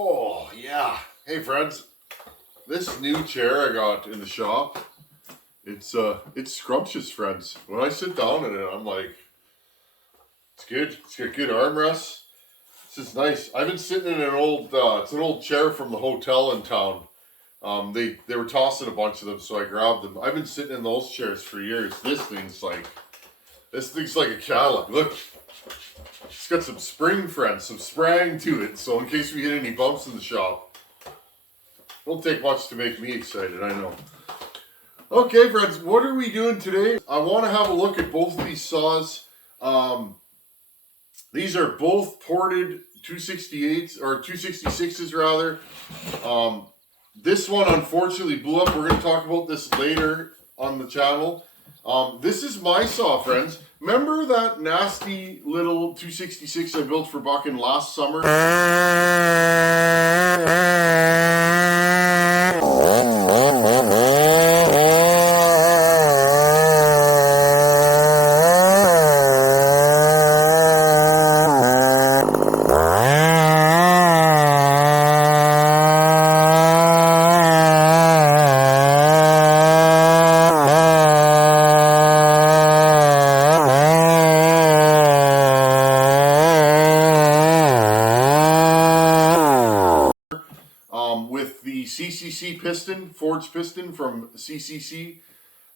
Oh, yeah. Hey, friends. This new chair I got in the shop, it's scrumptious, friends. When I sit down in it, I'm like, it's good. It's got good armrests. This is nice. I've been sitting in an old, it's an old chair from the hotel in town. They were tossing a bunch of them, so I grabbed them. I've been sitting in those chairs for years. This thing's like a Cadillac. Look, it's got some spring, friends, some sprang to it. So in case we hit any bumps in the shop, won't take much to make me excited, I know. Okay, friends, what are we doing today? I want to have a look at both of these saws. These are both ported 268s, or 266s rather. This one unfortunately blew up. We're going to talk about this later on the channel. This is my saw, friends. Remember that nasty little 266 I built for Buckin last summer? With the CCC piston, forged piston from CCC.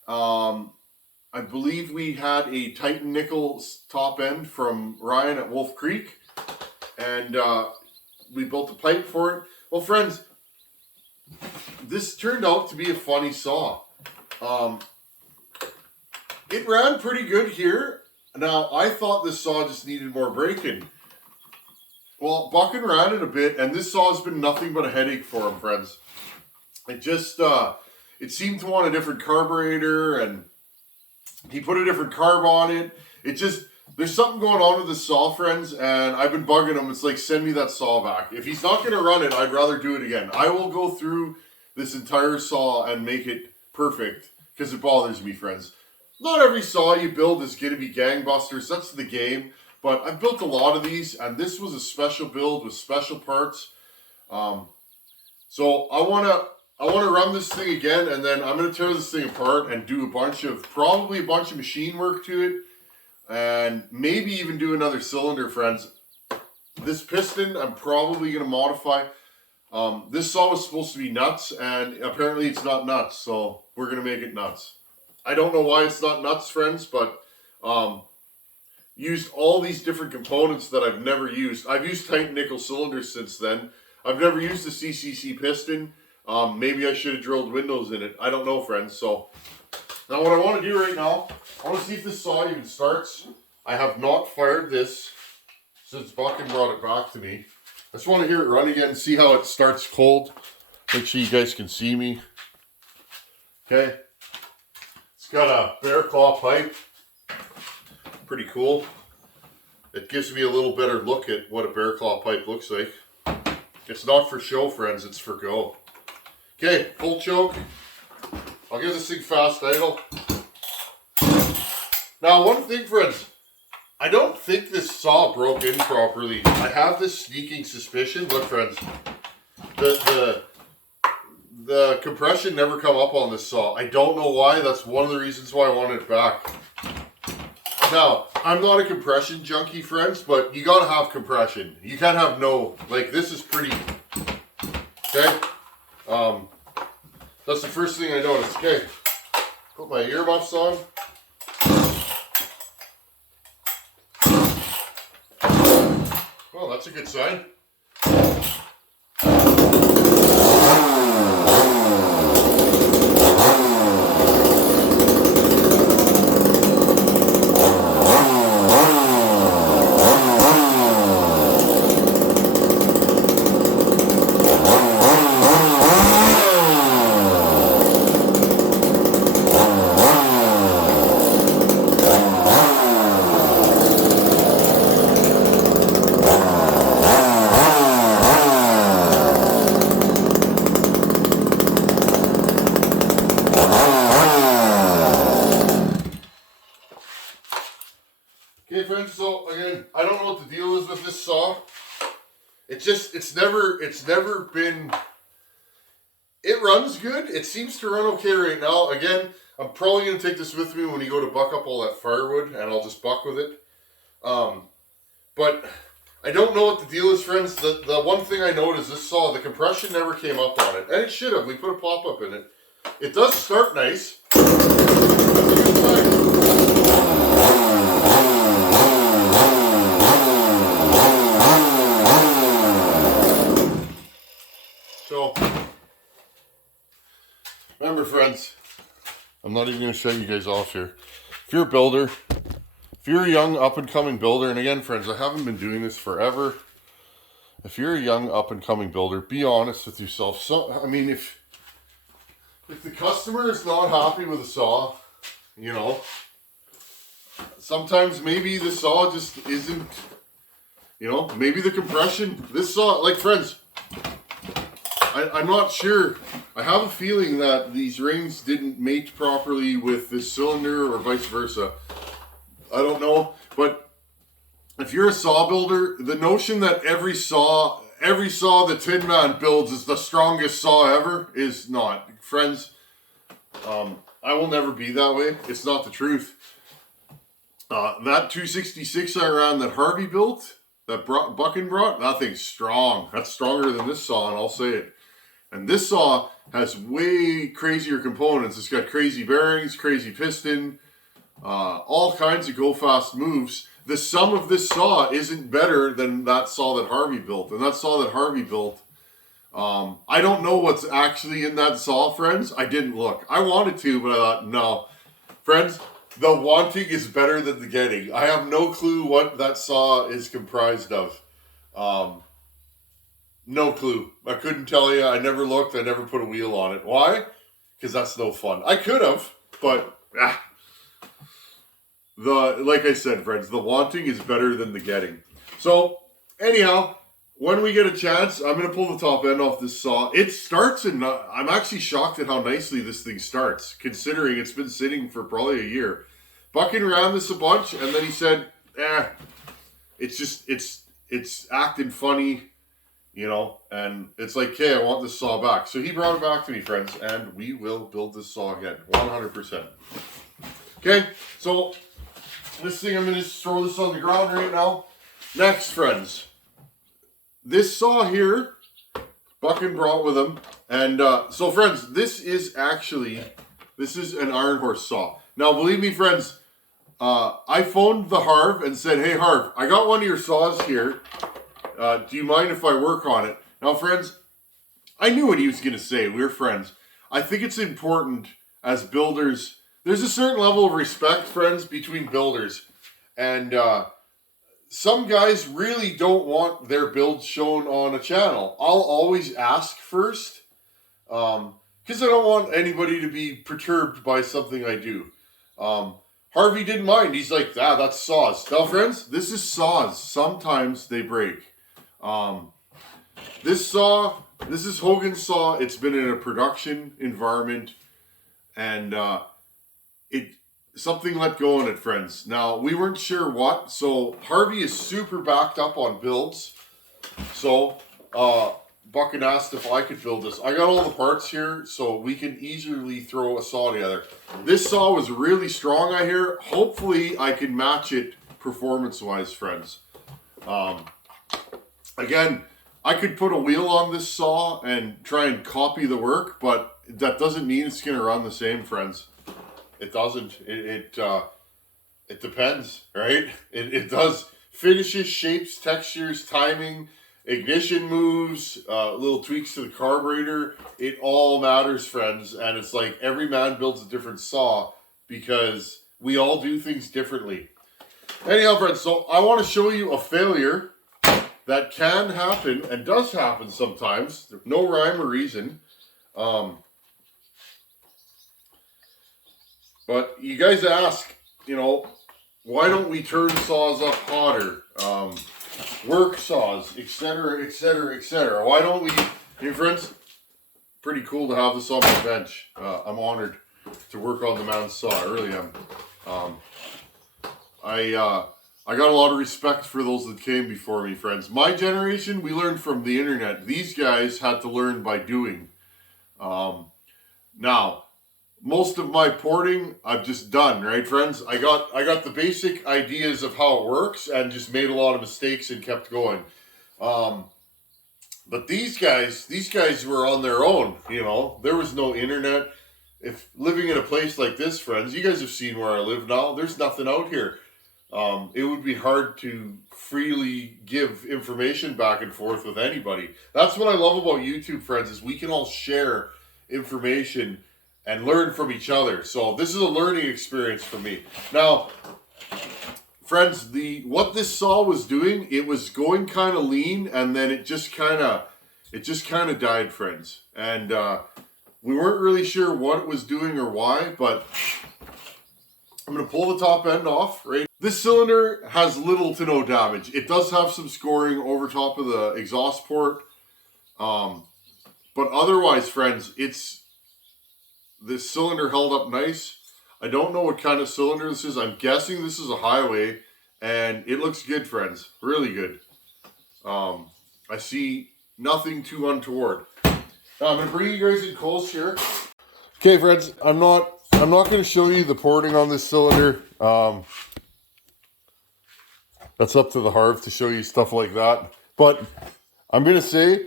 I believe we had a Titan nickel top end from Ryan at Wolf Creek, and we built a pipe for it. Well, friends, this turned out to be a funny saw. It ran pretty good here. Now, I thought this saw just needed more braking. Well, Buckin ran it a bit, and this saw has been nothing but a headache for him, friends. It just, it seemed to want a different carburetor, and he put a different carb on it. It just, there's something going on with this saw, friends, and I've been bugging him. It's like, send me that saw back. If he's not going to run it, I'd rather do it again. I will go through this entire saw and make it perfect, because it bothers me, friends. Not every saw you build is going to be gangbusters. That's the game. But I've built a lot of these, and this was a special build with special parts. So I wanna run this thing again, and then I'm gonna tear this thing apart and do probably a bunch of machine work to it, and maybe even do another cylinder, friends. This piston I'm probably gonna modify. This saw was supposed to be nuts, and apparently it's not nuts, so we're gonna make it nuts. I don't know why it's not nuts, friends, but used all these different components that I've never used. I've used Titan nickel cylinders since then. I've never used the CCC piston. Maybe I should have drilled windows in it. I don't know, friends. So now what I want to do right now, I want to see if this saw even starts. I have not fired this since Buckin brought it back to me. I just want to hear it run again and see how it starts cold. Make sure you guys can see me. Okay. It's got a bear claw pipe. Pretty cool. It gives me a little better look at what a bear claw pipe looks like. It's not for show, friends, it's for go. Okay, full choke. I'll give this thing fast idle. Now, one thing, friends, I don't think this saw broke in properly. I have this sneaking suspicion. Look, friends, the compression never come up on this saw. I don't know why. That's one of the reasons why I wanted it back. Now, I'm not a compression junkie, friends, but you gotta have compression. You can't have no, like, this is pretty, okay? That's the first thing I noticed. Okay, put my earmuffs on. Well, that's a good sign. Okay, friends, so again, I don't know what the deal is with this saw. it's never been, it runs good. It seems to run okay right now. Again, I'm probably going to take this with me when you go to buck up all that firewood, and I'll just buck with it. But I don't know what the deal is, friends. The one thing I noticed, this saw, the compression never came up on it. And it should have. We put a pop-up in it. It does start nice. So, remember, friends, I'm not even going to show you guys off here. If you're a builder, if you're a young up-and-coming builder, and again, friends, I haven't been doing this forever. If you're a young up-and-coming builder, be honest with yourself. So, I mean, if the customer is not happy with a saw, you know, sometimes maybe the saw just isn't, you know, maybe the compression, this saw, like, friends, I'm not sure. I have a feeling that these rings didn't mate properly with this cylinder or vice versa. I don't know, but if you're a saw builder, the notion that every saw the Tin Man builds is the strongest saw ever is not. Friends, I will never be that way. It's not the truth. That 266 I ran that Harvey built, that Buckin brought, that thing's strong. That's stronger than this saw, and I'll say it. And this saw has way crazier components. It's got crazy bearings, crazy piston, all kinds of go-fast moves. The sum of this saw isn't better than that saw that Harvey built. And that saw that Harvey built, I don't know what's actually in that saw, friends. I didn't look. I wanted to, but I thought, no. Friends, the wanting is better than the getting. I have no clue what that saw is comprised of. No clue. I couldn't tell you. I never looked. I never put a wheel on it. Why? Because that's no fun. I could have, but like I said, friends, the wanting is better than the getting. So, anyhow, when we get a chance, I'm going to pull the top end off this saw. It starts, and I'm actually shocked at how nicely this thing starts, considering it's been sitting for probably a year. Buckin ran this a bunch, and then he said, it's acting funny. You know, and it's like, okay, I want this saw back. So he brought it back to me, friends, and we will build this saw again, 100%. Okay, so this thing, I'm going to just throw this on the ground right now. Next, friends, this saw here, Buckin brought with him, and so, friends, this is an Ironhorse saw. Now, believe me, friends, I phoned the Harv and said, hey, Harv, I got one of your saws here. Do you mind if I work on it? Now, friends, I knew what he was going to say. We're friends. I think it's important as builders. There's a certain level of respect, friends, between builders. And some guys really don't want their builds shown on a channel. I'll always ask first because I don't want anybody to be perturbed by something I do. Harvey didn't mind. He's like, that's saws. Now, friends, this is saws. Sometimes they break. This is Hogan's saw. It's been in a production environment, and something let go on it, friends. Now, we weren't sure what, so Harvey is super backed up on builds. So Buckin asked if I could build this. I got all the parts here, so we can easily throw a saw together. This saw was really strong, I hear. Hopefully I can match it performance-wise, friends. Again, I could put a wheel on this saw and try and copy the work, but that doesn't mean it's going to run the same, friends. It doesn't. It depends, right? It does. Finishes, shapes, textures, timing, ignition moves, little tweaks to the carburetor. It all matters, friends. And it's like every man builds a different saw because we all do things differently. Anyhow, friends, so I want to show you a failure that can happen and does happen sometimes. There's no rhyme or reason. But you guys ask, you know, why don't we turn saws up hotter? Work saws, etc., etc., etc. Why don't we, hey friends, pretty cool to have this on my bench. I'm honored to work on the man's saw. I really am. I got a lot of respect for those that came before me, friends. My generation, we learned from the internet. These guys had to learn by doing. Now, most of my porting I've just done, right, friends? I got the basic ideas of how it works and just made a lot of mistakes and kept going. But these guys were on their own, you know. There was no internet. If living in a place like this, friends, you guys have seen where I live now. There's nothing out here. It would be hard to freely give information back and forth with anybody. That's what I love about YouTube, friends, is we can all share information and learn from each other. So this is a learning experience for me. Now, friends, what this saw was doing, it was going kind of lean, and then it just kind of died, friends. And we weren't really sure what it was doing or why, but I'm going to pull the top end off, right? This cylinder has little to no damage. It does have some scoring over top of the exhaust port. But otherwise, friends, this cylinder held up nice. I don't know what kind of cylinder this is. I'm guessing this is a highway, and it looks good, friends. Really good. I see nothing too untoward. Now, I'm going to bring you guys in close here. Okay, friends, I'm not going to show you the porting on this cylinder. That's up to the Harv to show you stuff like that. But I'm going to say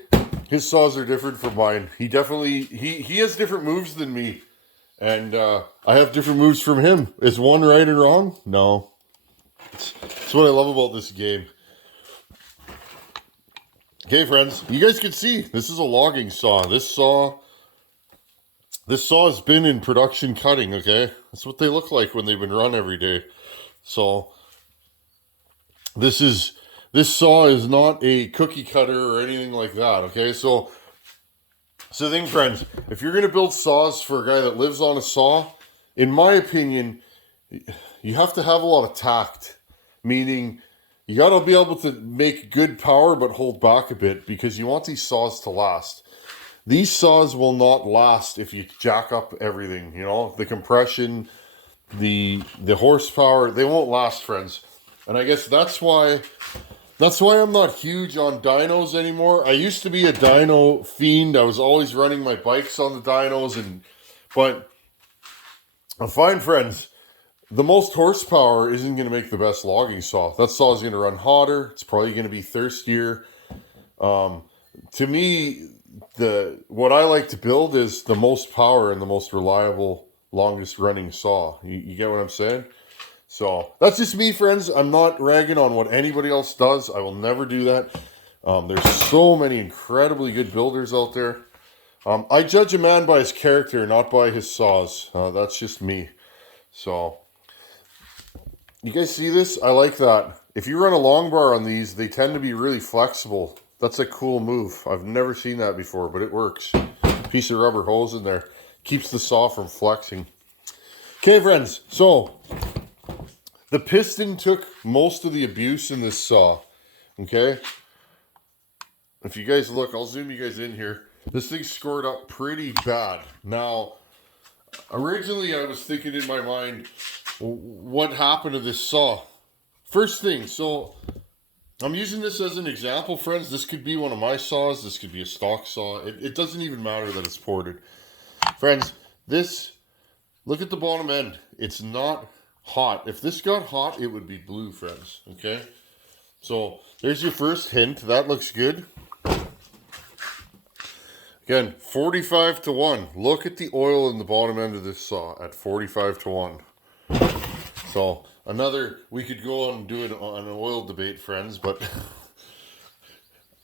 his saws are different from mine. He definitely, he has different moves than me. And I have different moves from him. Is one right or wrong? No. That's what I love about this game. Okay, friends, you guys can see this is a logging saw. This saw has been in production cutting, okay? That's what they look like when they've been run every day. So this saw is not a cookie cutter or anything like that, okay? So the thing, friends, if you're going to build saws for a guy that lives on a saw, in my opinion, you have to have a lot of tact. Meaning, you got to be able to make good power but hold back a bit, because you want these saws to last. These saws will not last if you jack up everything, you know, the compression, the horsepower, they won't last, friends. And I guess that's why I'm not huge on dynos anymore. I used to be a dyno fiend. I was always running my bikes on the dynos, but I find, friends, the most horsepower isn't going to make the best logging saw. That saw is going to run hotter. It's probably going to be thirstier. To me, what I like to build is the most power and the most reliable, longest running saw. You get what I'm saying? So that's just me, friends. I'm not ragging on what anybody else does. I will never do that. There's so many incredibly good builders out there. I judge a man by his character, not by his saws. That's just me. So you guys see this? I like that. If you run a long bar on these, they tend to be really flexible. That's a cool move. I've never seen that before, but it works. Piece of rubber hose in there. Keeps the saw from flexing. Okay, friends. So the piston took most of the abuse in this saw. Okay? If you guys look, I'll zoom you guys in here. This thing scored up pretty bad. Now, originally I was thinking in my mind, what happened to this saw? First thing, so I'm using this as an example, friends. This could be one of my saws. This could be a stock saw. It doesn't even matter that it's ported. Friends, look at the bottom end. It's not hot. If this got hot, it would be blue, friends. Okay? So there's your first hint. That looks good. Again, 45 to 1. Look at the oil in the bottom end of this saw at 45 to 1. So we could go on and do it on an oil debate, friends, but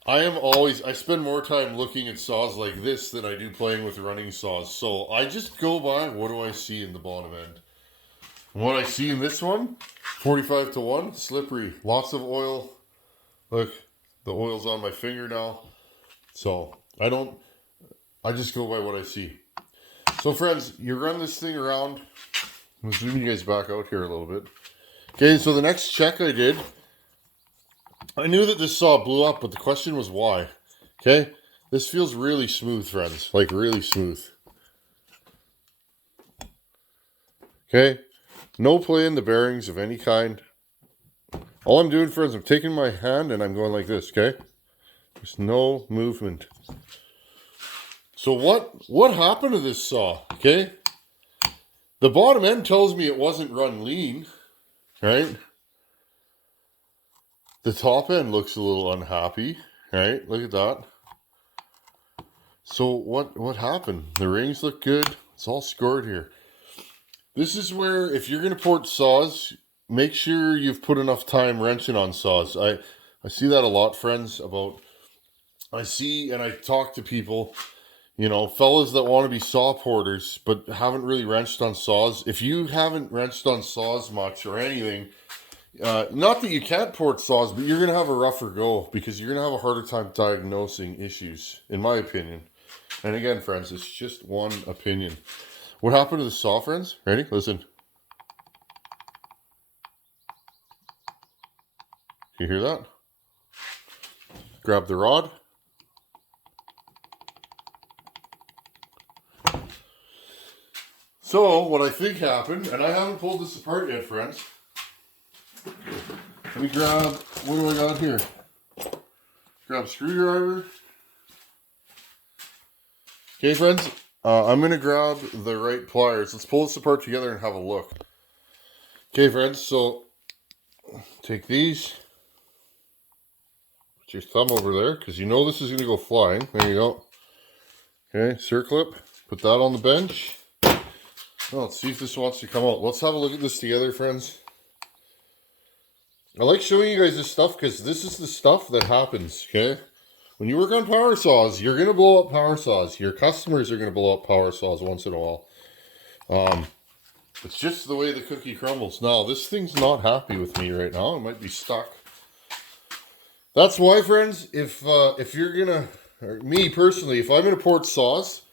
I spend more time looking at saws like this than I do playing with running saws. So I just go by, what do I see in the bottom end? What I see in this one, 45 to 1, slippery, lots of oil. Look, the oil's on my finger now. So I just go by what I see. So friends, you run this thing around. I'm zoom you guys back out here a little bit. Okay, so the next check I did, I knew that this saw blew up, but the question was why. Okay, this feels really smooth, friends, like really smooth. Okay, no play in the bearings of any kind. All I'm doing, friends, I'm taking my hand and I'm going like this, okay? There's no movement. So what happened to this saw, okay? The bottom end tells me it wasn't run lean, right? The top end looks a little unhappy, right? Look at that. So what happened? The rings look good. It's all scored here. This is where, if you're going to port saws, make sure you've put enough time wrenching on saws. I see that a lot, friends, I see and I talk to people, you know, fellas that want to be saw porters, but haven't really wrenched on saws. If you haven't wrenched on saws much or anything, not that you can't port saws, but you're going to have a rougher go because you're going to have a harder time diagnosing issues, in my opinion. And again, friends, it's just one opinion. What happened to the saw, friends? Ready? Listen. You hear that? Grab the rod. So, what I think happened, and I haven't pulled this apart yet, friends. Let me grab, what do I got here? Grab a screwdriver. Okay, friends, I'm going to grab the right pliers. Let's pull this apart together and have a look. Okay, friends, so take these. Put your thumb over there, because you know this is going to go flying. There you go. Okay, circlip. Put that on the bench. Well, let's see if this wants to come out. Let's have a look at this together, friends. I like showing you guys this stuff because this is the stuff that happens, okay? When you work on power saws, you're going to blow up power saws. Your customers are going to blow up power saws once in a while. It's just the way the cookie crumbles. Now, this thing's not happy with me right now. It might be stuck. That's why, friends, if you're going to, or me personally, if I'm going to port saws,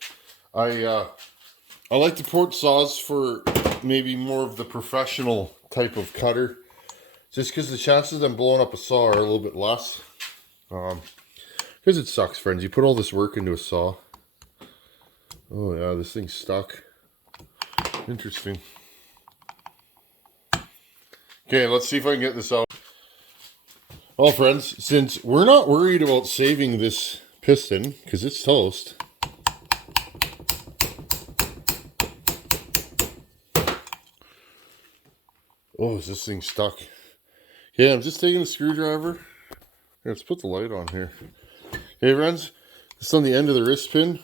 I like to port saws for maybe more of the professional type of cutter. Just because the chances of them blowing up a saw are a little bit less. Because it sucks, friends. You put all this work into a saw. Oh yeah, this thing's stuck. Interesting. Okay, let's see if I can get this out. Well, friends, since we're not worried about saving this piston, because it's toast. Oh, is this thing stuck? Yeah, I'm just taking a screwdriver. Here, let's put the light on here. Okay, friends, it's on the end of the wrist pin.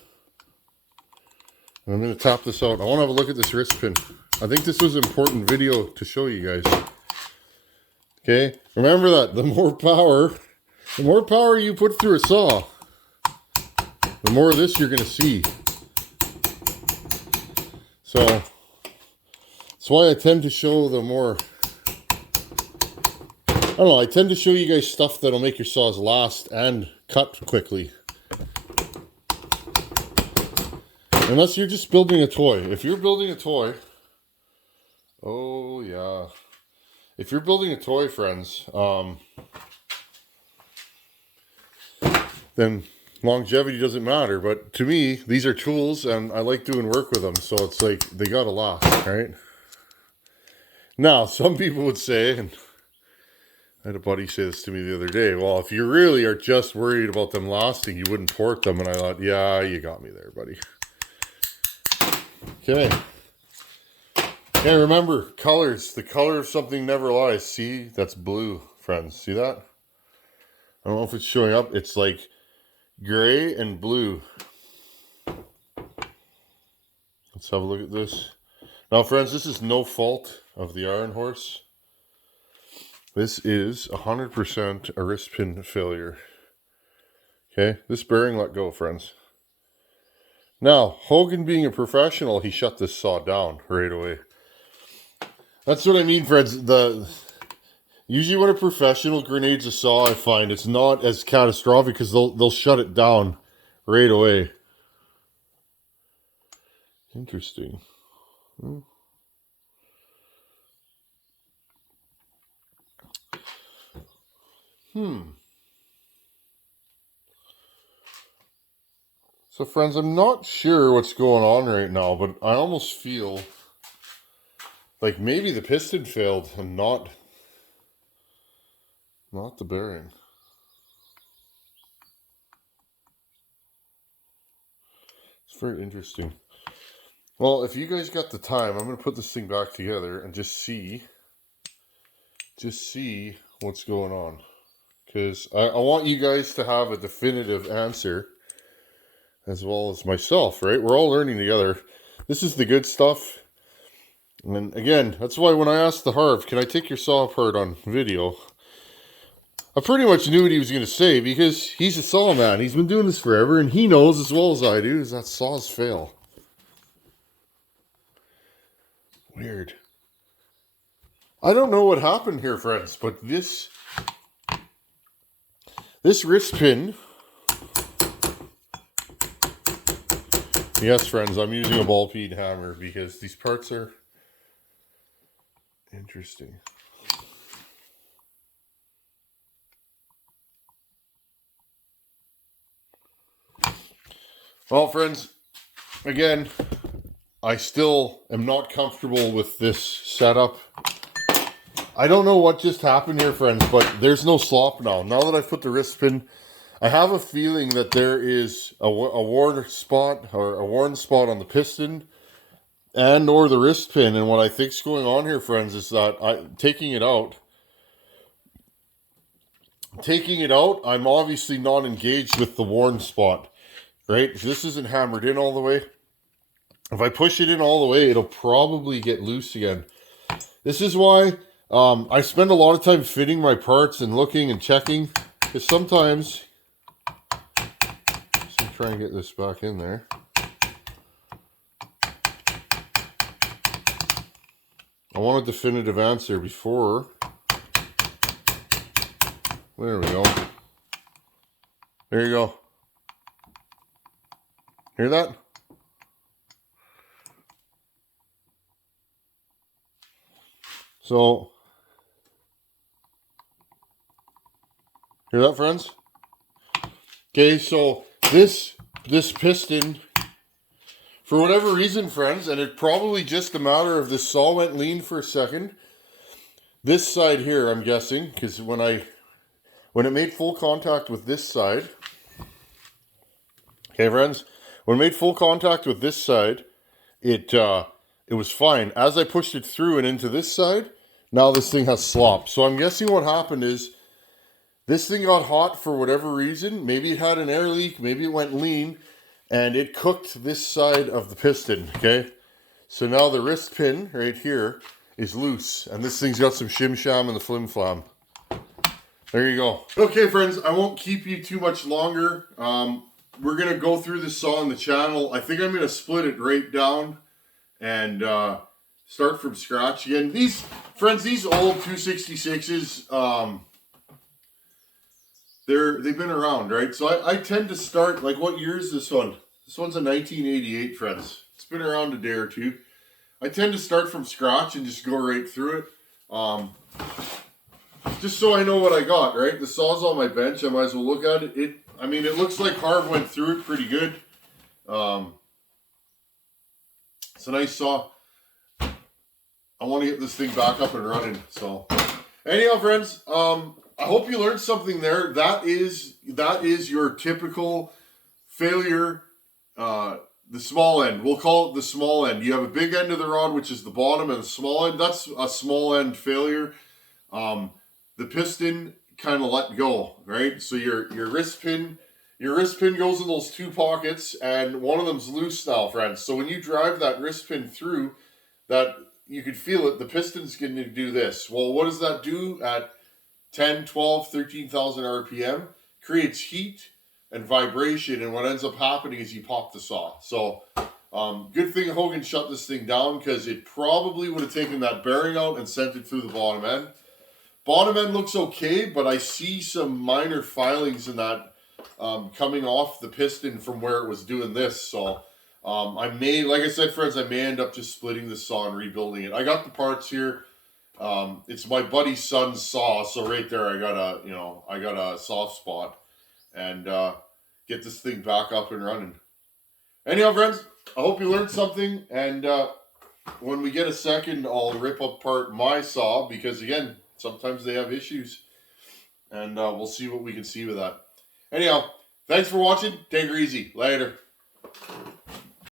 And I'm going to tap this out. I want to have a look at this wrist pin. I think this was an important video to show you guys. Okay, remember that. The more power you put through a saw, the more of this you're going to see. So, that's why I tend to show the more... I don't know, I tend to show you guys stuff that'll make your saws last and cut quickly. Unless you're just building a toy. If you're building a toy... Oh, yeah. If you're building a toy, friends, then longevity doesn't matter. But to me, these are tools, and I like doing work with them. So it's like, they gotta last, right? Now, some people would say... and I had a buddy say this to me the other day. Well, if you really are just worried about them lasting, you wouldn't port them. And I thought, yeah, you got me there, buddy. Okay. Okay, remember, colors. The color of something never lies. See, that's blue, friends. See that? I don't know if it's showing up. It's like gray and blue. Let's have a look at this. Now, friends, this is no fault of the Ironhorse. This is 100% a wrist pin failure. Okay, this bearing let go, friends. Now, Hogan being a professional, he shut this saw down right away. That's what I mean, friends. Usually when a professional grenades a saw, I find it's not as catastrophic because they'll shut it down right away. Interesting. So, friends, I'm not sure what's going on right now, but I almost feel like maybe the piston failed and not... not the bearing. It's very interesting. Well, if you guys got the time, I'm going to put this thing back together and just see what's going on. Because I want you guys to have a definitive answer as well as myself, right? We're all learning together. This is the good stuff. And again, that's why when I asked the Harv, can I take your saw apart on video? I pretty much knew what he was going to say because he's a saw man. He's been doing this forever and he knows as well as I do is that saws fail. Weird. I don't know what happened here, friends, but this wrist pin. Yes, friends, I'm using a ball peen hammer because these parts are interesting. Well, friends, again, I still am not comfortable with this setup. I don't know what just happened here, friends, but there's no slop now. Now that I've put the wrist pin, I have a feeling that there is a worn spot or a worn spot on the piston and or the wrist pin. And what I think's going on here, friends, is that taking it out, I'm obviously not engaged with the worn spot, right? If this isn't hammered in all the way, if I push it in all the way, it'll probably get loose again. This is why I spend a lot of time fitting my parts and looking and checking, because sometimes, let's try and get this back in there. I want a definitive answer before. There we go. There you go. Hear that? So, hear that, friends? Okay, so this piston, for whatever reason, friends, and it's probably just a matter of this saw went lean for a second. This side here, I'm guessing, because when it made full contact with this side, okay, friends, when it made full contact with this side, it was fine. As I pushed it through and into this side, now this thing has slop. So I'm guessing what happened is this thing got hot for whatever reason. Maybe it had an air leak, maybe it went lean, and it cooked this side of the piston, okay? So now the wrist pin right here is loose, and this thing's got some shim sham and the flim flam. There you go. Okay, friends, I won't keep you too much longer. We're going to go through this saw on the channel. I think I'm going to split it right down and start from scratch again. These old 266s, they've been around, right? So I tend to start, like, what year is this one? This one's a 1988, friends. It's been around a day or two. I tend to start from scratch and just go right through it. Just so I know what I got, right? The saw's on my bench. I might as well look at it. It looks like Harv went through it pretty good. It's a nice saw. I want to get this thing back up and running. So, anyhow, friends, I hope you learned something there. That is your typical failure. The small end. We'll call it the small end. You have a big end of the rod, which is the bottom, and the small end. That's a small end failure. The piston kind of let go, right? So your wrist pin goes in those two pockets, and one of them's loose now, friends. So when you drive that wrist pin through, that you can feel it, the piston's going to do this. Well, what does that do at 10, 12, 13,000 RPM? Creates heat and vibration, and what ends up happening is you pop the saw. So good thing Hogan shut this thing down, because it probably would have taken that bearing out and sent it through the bottom end. Bottom end looks okay, but I see some minor filings in that coming off the piston from where it was doing this. So I may, like I said, friends, I may end up just splitting the saw and rebuilding it. I got the parts here. It's my buddy's son's saw, so right there I got a soft spot, and get this thing back up and running. Anyhow, friends, I hope you learned something, and when we get a second, I'll rip apart my saw, because again, sometimes they have issues. and we'll see what we can see with that. Anyhow, thanks for watching. Take her easy. Later.